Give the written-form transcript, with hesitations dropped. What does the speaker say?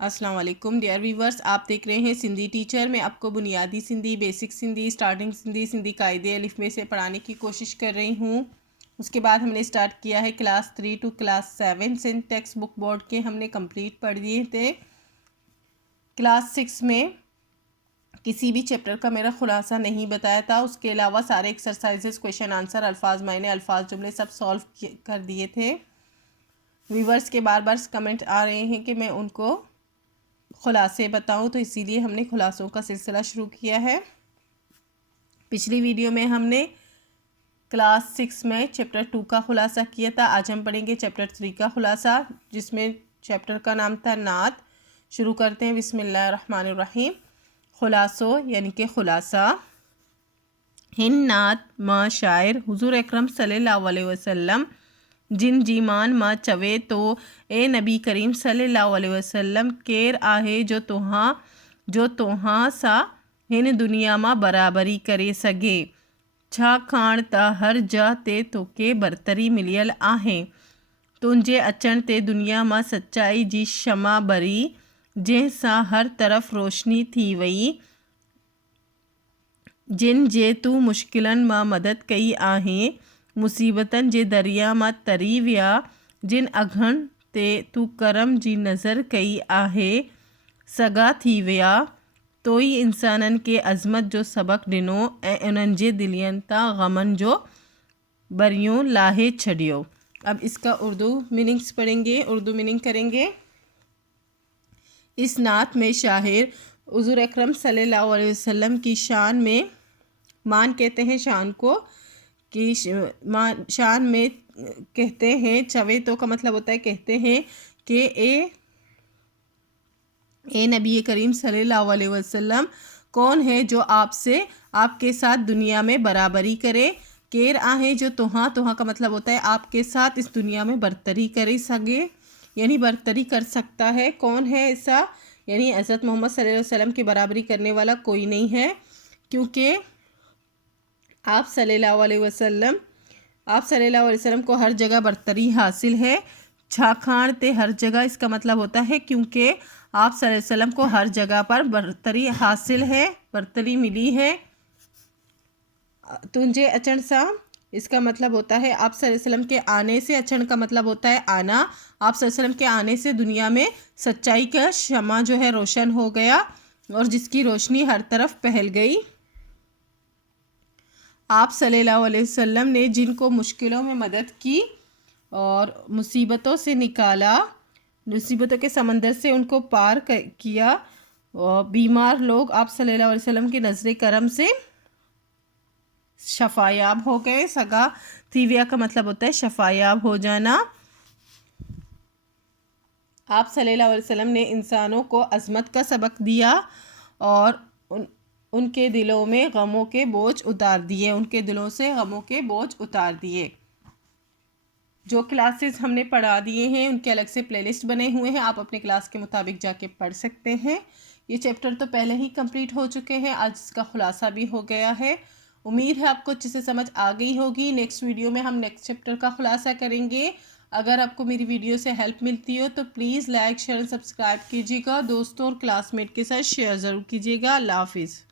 السلام علیکم dear viewers, آپ دیکھ رہے ہیں سندھی ٹیچر۔ میں آپ کو بنیادی سندھی، بیسک سندھی، سٹارٹنگ سندھی، سندھی قاعدے الف میں سے پڑھانے کی کوشش کر رہی ہوں۔ اس کے بعد ہم نے سٹارٹ کیا ہے کلاس 3 ٹو کلاس 7 سے ٹیکسٹ بک بورڈ کے ہم نے کمپلیٹ پڑھ دیے تھے۔ کلاس 6 میں کسی بھی چیپٹر کا میرا خلاصہ نہیں بتایا تھا، اس کے علاوہ سارے ایکسرسائزز، کویشچن آنسر، الفاظ معنی، الفاظ جملے سب سولو کر دیے تھے۔ ویورز کے بار بار کمنٹ آ رہے ہیں کہ میں ان کو خلاصے بتاؤں، تو اسی لیے ہم نے خلاصوں کا سلسلہ شروع کیا ہے۔ پچھلی ویڈیو میں ہم نے کلاس 6 میں چیپٹر 2 کا خلاصہ کیا تھا۔ آج ہم پڑھیں گے چیپٹر 3 کا خلاصہ، جس میں چیپٹر کا نام تھا نعت۔ شروع کرتے ہیں، بسم اللہ الرحمن الرحیم۔ خلاصو یعنی کہ خلاصہ۔ ہن نعت ماں شاعر حضور اکرم صلی اللہ علیہ وسلم جن جیمان ماں چوے تو اے نبی کریم صلی اللہ علیہ وسلم کیر آہے جو توہاں سا ہن دنیا ماں برابری کرے سگے چھا کھان تا ہر جا تے توکے برتری ملیل آہیں تنجے اچن تے دنیا ماں سچائی جی شمع بری جن سا ہر طرف روشنی تھی وئی جن جے تو مشکلن ماں مدد کئی آہیں مصیبتن جے دریا ماں تری ویا جن اگھن تے تو کرم جی نظر کئی آہے سگا تھی ویا توئی انسانن کے عظمت جو سبق ڈنو اے انن جے دلین تا غمن جو بریوں لاہے چھڑیو۔ اب اس کا اردو میننگز پڑھیں گے، اردو میننگ کریں گے۔ اس نعت میں شاعر حضور اکرم صلی اللہ علیہ وسلم کی شان میں، مان کہتے ہیں شان کو، کہ شان میں کہتے ہیں، چوے تو کا مطلب ہوتا ہے کہتے ہیں کہ اے نبی کریم صلی اللہ علیہ وسلم کون ہے جو آپ کے ساتھ دنیا میں برابری کرے، کیر آہیں جو توہاں کا مطلب ہوتا ہے آپ کے ساتھ اس دنیا میں برتری کرے سگے، یعنی برتری کر سکتا ہے۔ کون ہے ایسا؟ یعنی حضرت محمد صلی اللہ علیہ وسلم کی برابری کرنے والا کوئی نہیں ہے، کیونکہ آپ صلی اللہ علیہ وسلم کو ہر جگہ برتری حاصل ہے۔ چھاکھان تے ہر جگہ، اس کا مطلب ہوتا ہے کیونکہ آپ صلی اللہ علیہ وسلم کو ہر جگہ پر برتری حاصل ہے، برتری ملی ہے۔ تنجے اچن سا، اس کا مطلب ہوتا ہے آپ صلی اللہ علیہ وسلم کے آنے سے، اچن کا مطلب ہوتا ہے آنا، آپ صلی اللہ علیہ وسلم کے آنے سے دنیا میں سچائی کا شمع جو ہے روشن ہو گیا اور جس کی روشنی ہر طرف پھیل گئی۔ آپ صلی اللہ علیہ وسلم نے جن کو مشکلوں میں مدد کی اور مصیبتوں سے نکالا، مصیبتوں کے سمندر سے ان کو پار کیا، اور بیمار لوگ آپ صلی اللہ علیہ وسلم کی نظر کرم سے شفایاب ہو گئے۔ سگا تھیویا کا مطلب ہوتا ہے شفایاب ہو جانا۔ آپ صلی اللہ علیہ وسلم نے انسانوں کو عظمت کا سبق دیا اور ان کے دلوں میں غموں کے بوجھ اتار دیے، ان کے دلوں سے غموں کے بوجھ اتار دیے۔ جو کلاسز ہم نے پڑھا دیے ہیں ان کے الگ سے پلے لسٹ بنے ہوئے ہیں، آپ اپنے کلاس کے مطابق جا کے پڑھ سکتے ہیں۔ یہ چیپٹر تو پہلے ہی کمپلیٹ ہو چکے ہیں، آج اس کا خلاصہ بھی ہو گیا ہے۔ امید ہے آپ کو اچھے سے سمجھ آ گئی ہوگی۔ نیکسٹ ویڈیو میں ہم نیکسٹ چیپٹر کا خلاصہ کریں گے۔ اگر آپ کو میری ویڈیو سے ہیلپ ملتی ہو تو پلیز لائک، شیئر، سبسکرائب کیجیے گا، دوستوں اور کلاس میٹ کے ساتھ شیئر ضرور کیجیے گا۔ اللہ حافظ۔